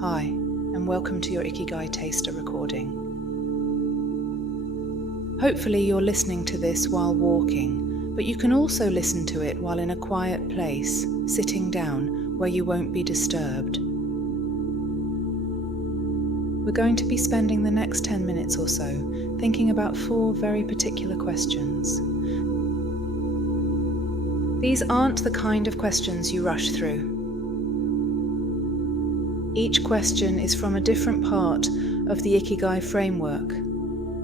Hi, and welcome to your Ikigai taster recording. Hopefully you're listening to this while walking, but you can also listen to it while in a quiet place, sitting down where you won't be disturbed. We're going to be spending the next 10 minutes or so thinking about 4 very particular questions. These aren't the kind of questions you rush through. Each question is from a different part of the Ikigai framework,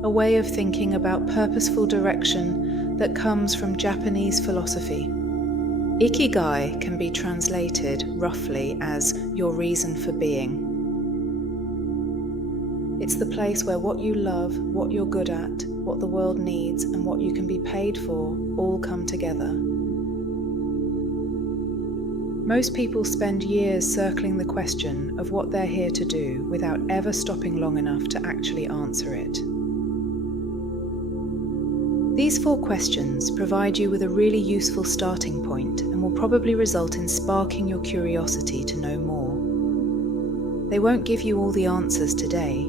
a way of thinking about purposeful direction that comes from Japanese philosophy. Ikigai can be translated roughly as your reason for being. It's the place where what you love, what you're good at, what the world needs, and what you can be paid for all come together. Most people spend years circling the question of what they're here to do without ever stopping long enough to actually answer it. These 4 questions provide you with a really useful starting point and will probably result in sparking your curiosity to know more. They won't give you all the answers today,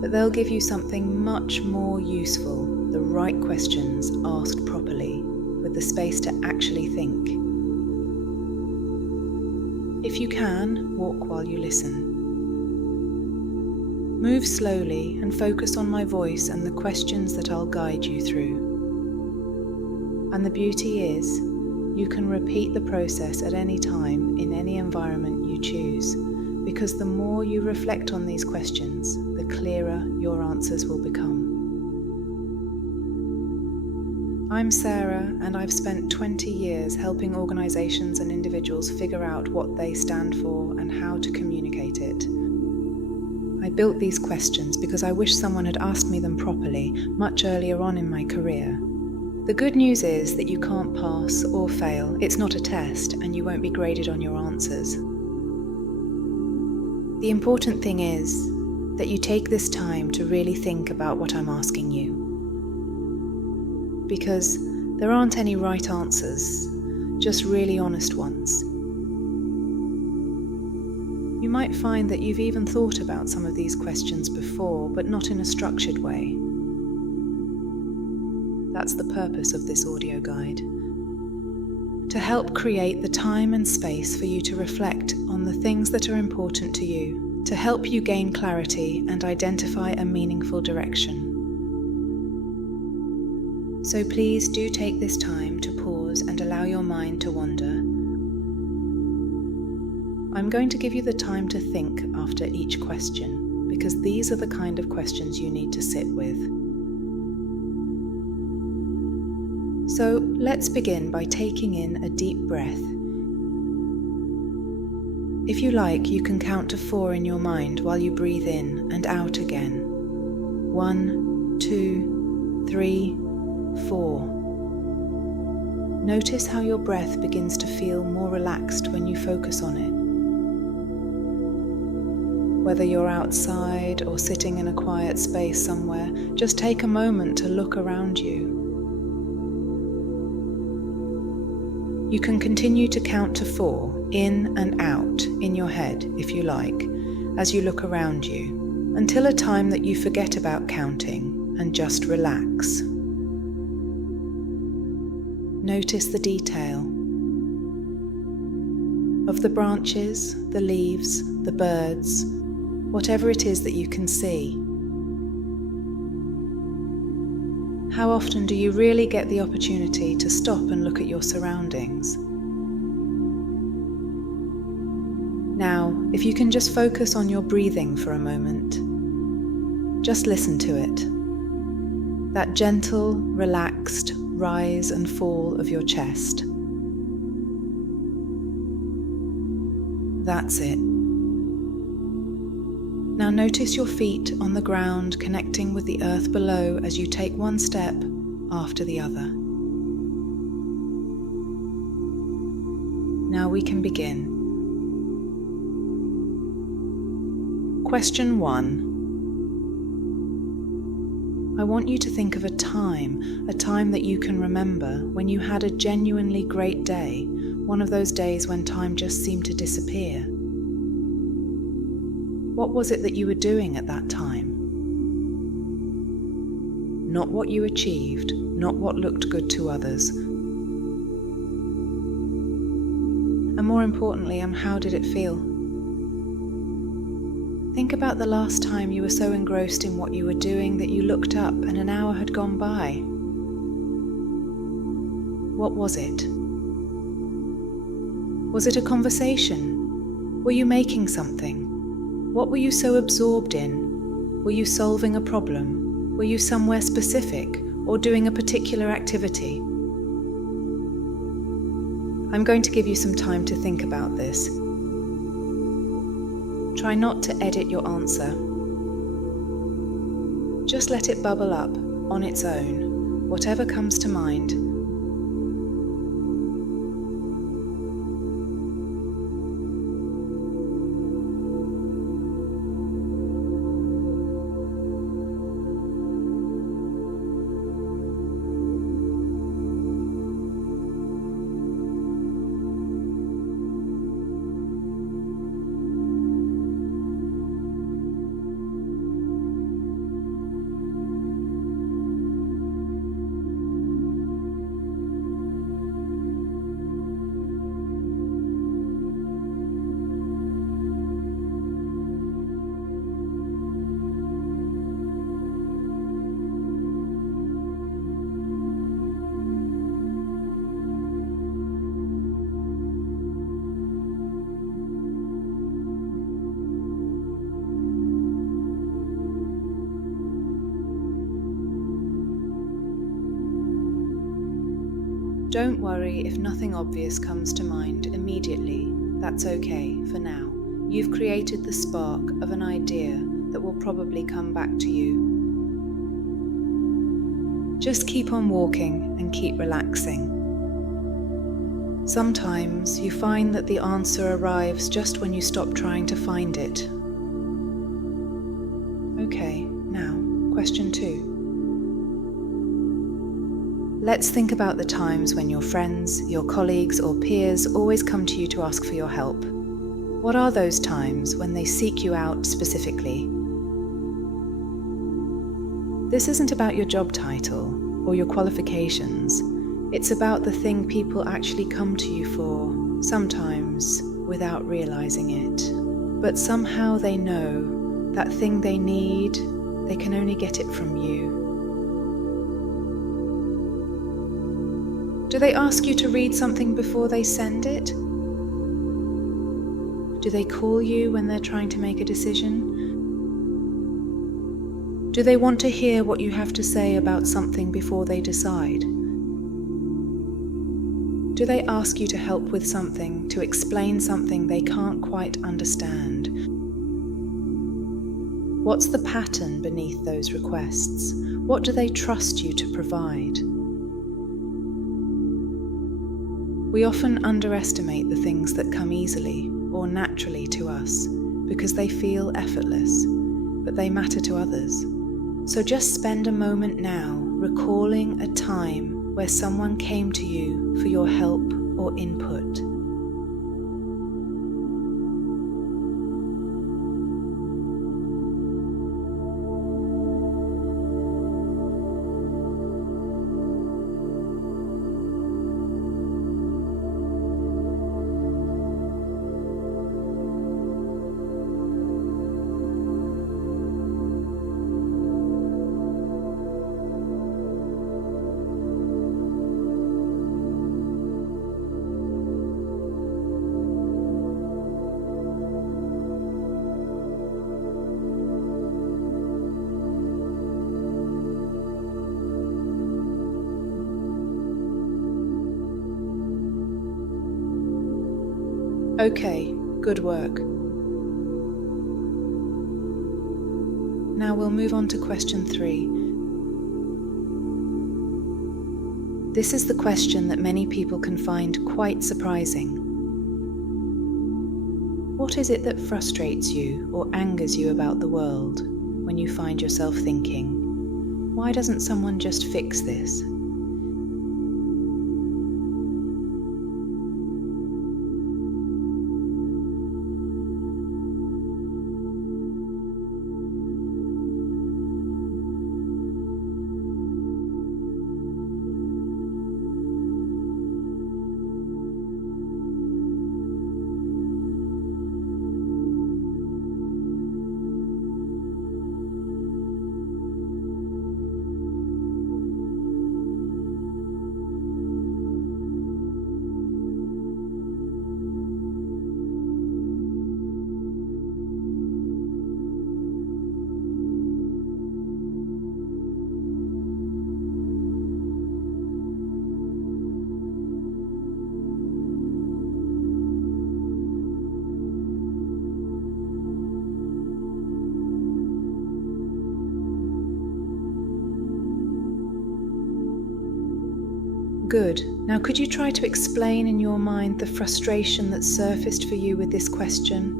but they'll give you something much more useful, the right questions asked properly, with the space to actually think. If you can, walk while you listen. Move slowly and focus on my voice and the questions that I'll guide you through. And the beauty is, you can repeat the process at any time in any environment you choose, because the more you reflect on these questions, the clearer your answers will become. I'm Sarah, and I've spent 20 years helping organizations and individuals figure out what they stand for and how to communicate it. I built these questions because I wish someone had asked me them properly much earlier on in my career. The good news is that you can't pass or fail. It's not a test, and you won't be graded on your answers. The important thing is that you take this time to really think about what I'm asking you. Because there aren't any right answers, just really honest ones. You might find that you've even thought about some of these questions before, but not in a structured way. That's the purpose of this audio guide. To help create the time and space for you to reflect on the things that are important to you, to help you gain clarity and identify a meaningful direction. So please do take this time to pause and allow your mind to wander. I'm going to give you the time to think after each question, because these are the kind of questions you need to sit with. So let's begin by taking in a deep breath. If you like, you can count to 4 in your mind while you breathe in and out again. 1, 2, 3, 4. Notice how your breath begins to feel more relaxed when you focus on it. Whether you're outside or sitting in a quiet space somewhere, just take a moment to look around you. You can continue to count to 4, in and out, in your head, if you like, as you look around you, until a time that you forget about counting and just relax. Notice the detail of the branches, the leaves, the birds, whatever it is that you can see. How often do you really get the opportunity to stop and look at your surroundings? Now, if you can just focus on your breathing for a moment, just listen to it. That gentle, relaxed rise and fall of your chest. That's it. Now notice your feet on the ground connecting with the earth below as you take one step after the other. Now we can begin. Question 1. I want you to think of a time that you can remember when you had a genuinely great day, one of those days when time just seemed to disappear. What was it that you were doing at that time? Not what you achieved, not what looked good to others. And more importantly, how did it feel? Think about the last time you were so engrossed in what you were doing that you looked up and an hour had gone by. What was it? Was it a conversation? Were you making something? What were you so absorbed in? Were you solving a problem? Were you somewhere specific or doing a particular activity? I'm going to give you some time to think about this. Try not to edit your answer. Just let it bubble up on its own, whatever comes to mind. Don't worry if nothing obvious comes to mind immediately. That's okay for now. You've created the spark of an idea that will probably come back to you. Just keep on walking and keep relaxing. Sometimes you find that the answer arrives just when you stop trying to find it. Okay, now, question 2. Let's think about the times when your friends, your colleagues or peers always come to you to ask for your help. What are those times when they seek you out specifically? This isn't about your job title or your qualifications. It's about the thing people actually come to you for, sometimes without realizing it. But somehow they know that thing they need, they can only get it from you. Do they ask you to read something before they send it? Do they call you when they're trying to make a decision? Do they want to hear what you have to say about something before they decide? Do they ask you to help with something, to explain something they can't quite understand? What's the pattern beneath those requests? What do they trust you to provide? We often underestimate the things that come easily or naturally to us because they feel effortless, but they matter to others. So just spend a moment now recalling a time where someone came to you for your help or input. Okay, good work. Now we'll move on to question 3. This is the question that many people can find quite surprising. What is it that frustrates you or angers you about the world when you find yourself thinking, why doesn't someone just fix this? Good. Now could you try to explain in your mind the frustration that surfaced for you with this question?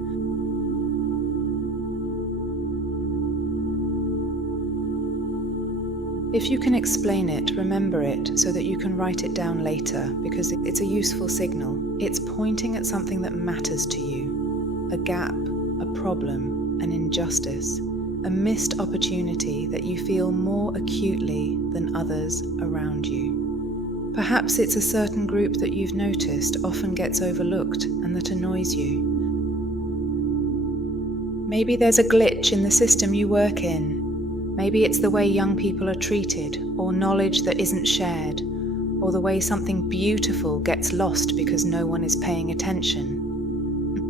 If you can explain it, remember it so that you can write it down later, because it's a useful signal. It's pointing at something that matters to you. A gap, a problem, an injustice, a missed opportunity that you feel more acutely than others around you. Perhaps it's a certain group that you've noticed often gets overlooked and that annoys you. Maybe there's a glitch in the system you work in. Maybe it's the way young people are treated, or knowledge that isn't shared, or the way something beautiful gets lost because no one is paying attention.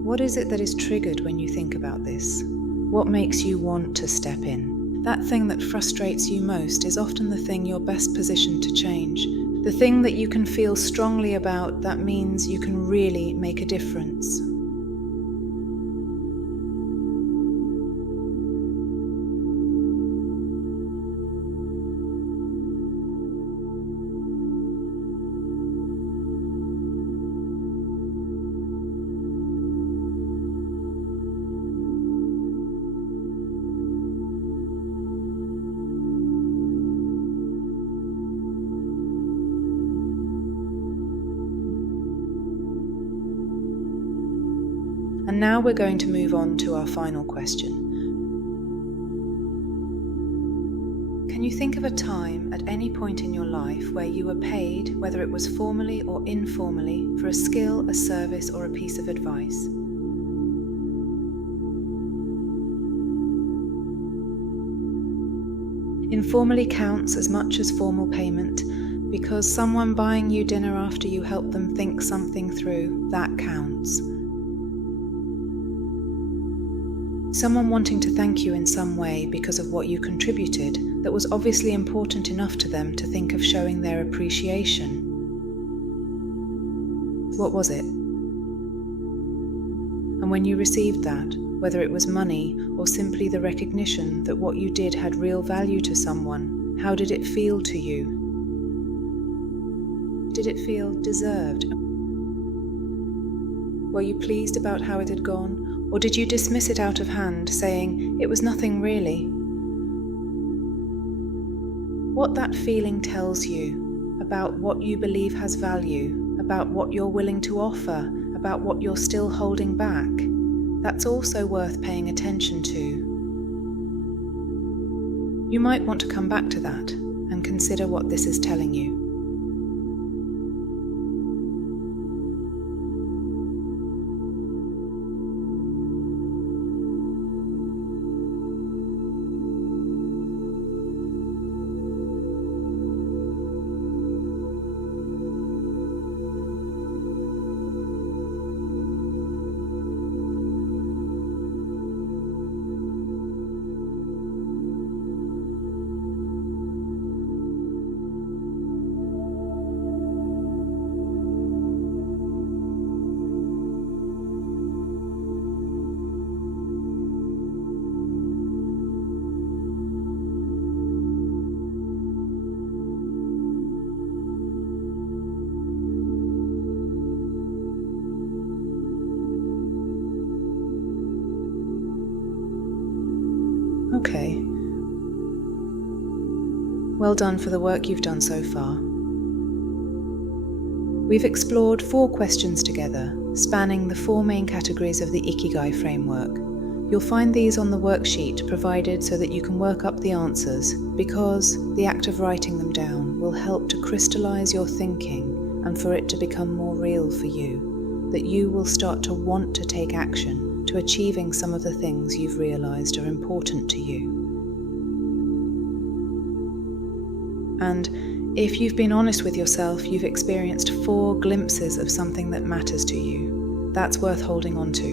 What is it that is triggered when you think about this? What makes you want to step in? That thing that frustrates you most is often the thing you're best positioned to change. The thing that you can feel strongly about that means you can really make a difference. And now we're going to move on to our final question. Can you think of a time at any point in your life where you were paid, whether it was formally or informally, for a skill, a service, or a piece of advice? Informally counts as much as formal payment, because someone buying you dinner after you helped them think something through, that counts. Someone wanting to thank you in some way because of what you contributed that was obviously important enough to them to think of showing their appreciation. What was it? And when you received that, whether it was money or simply the recognition that what you did had real value to someone, how did it feel to you? Did it feel deserved? Were you pleased about how it had gone? Or did you dismiss it out of hand, saying, it was nothing really? What that feeling tells you about what you believe has value, about what you're willing to offer, about what you're still holding back, that's also worth paying attention to. You might want to come back to that and consider what this is telling you. Okay. Well done for the work you've done so far. We've explored 4 questions together, spanning the 4 main categories of the Ikigai framework. You'll find these on the worksheet provided so that you can work up the answers, because the act of writing them down will help to crystallize your thinking and for it to become more real for you, that you will start to want to take action to achieving some of the things you've realized are important to you. And if you've been honest with yourself, you've experienced 4 glimpses of something that matters to you. That's worth holding on to.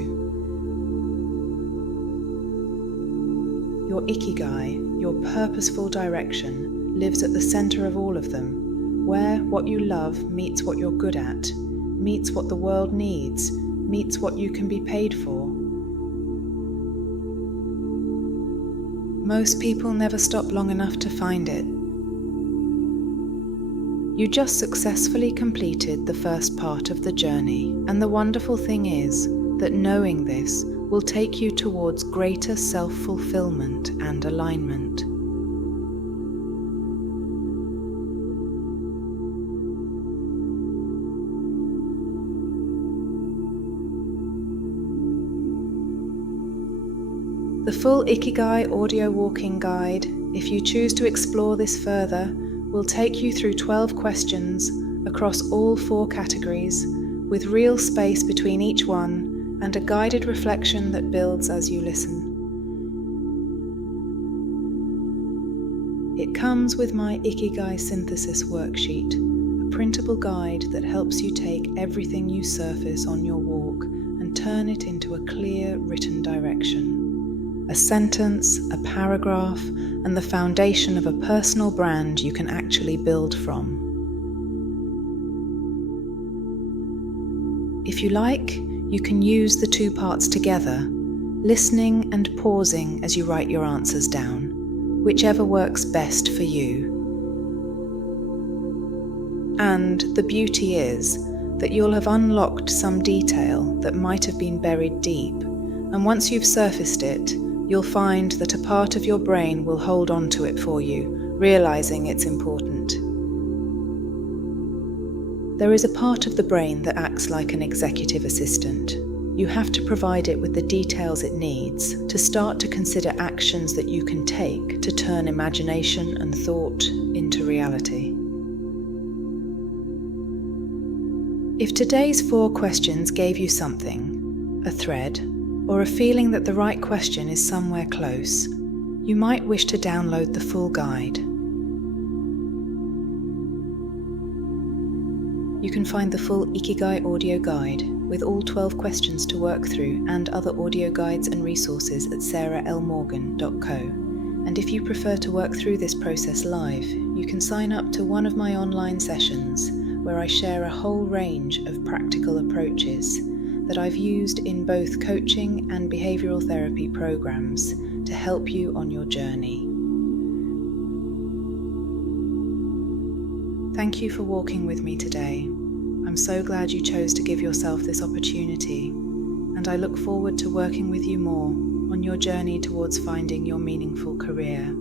Your Ikigai, your purposeful direction, lives at the center of all of them, where what you love meets what you're good at, meets what the world needs, meets what you can be paid for. Most people never stop long enough to find it. You just successfully completed the first part of the journey, and the wonderful thing is that knowing this will take you towards greater self-fulfillment and alignment. The full Ikigai audio walking guide, if you choose to explore this further, will take you through 12 questions across all 4 categories, with real space between each one and a guided reflection that builds as you listen. It comes with my Ikigai synthesis worksheet, a printable guide that helps you take everything you surface on your walk and turn it into a clear written direction. A sentence, a paragraph, and the foundation of a personal brand you can actually build from. If you like, you can use the 2 parts together, listening and pausing as you write your answers down, whichever works best for you. And the beauty is that you'll have unlocked some detail that might have been buried deep, and once you've surfaced it, you'll find that a part of your brain will hold on to it for you, realizing it's important. There is a part of the brain that acts like an executive assistant. You have to provide it with the details it needs to start to consider actions that you can take to turn imagination and thought into reality. If today's 4 questions gave you something, a thread, or a feeling that the right question is somewhere close, you might wish to download the full guide. You can find the full Ikigai audio guide with all 12 questions to work through and other audio guides and resources at sarahlmorgan.co. And if you prefer to work through this process live, you can sign up to one of my online sessions where I share a whole range of practical approaches that I've used in both coaching and behavioral therapy programs to help you on your journey. Thank you for walking with me today. I'm so glad you chose to give yourself this opportunity, and I look forward to working with you more on your journey towards finding your meaningful career.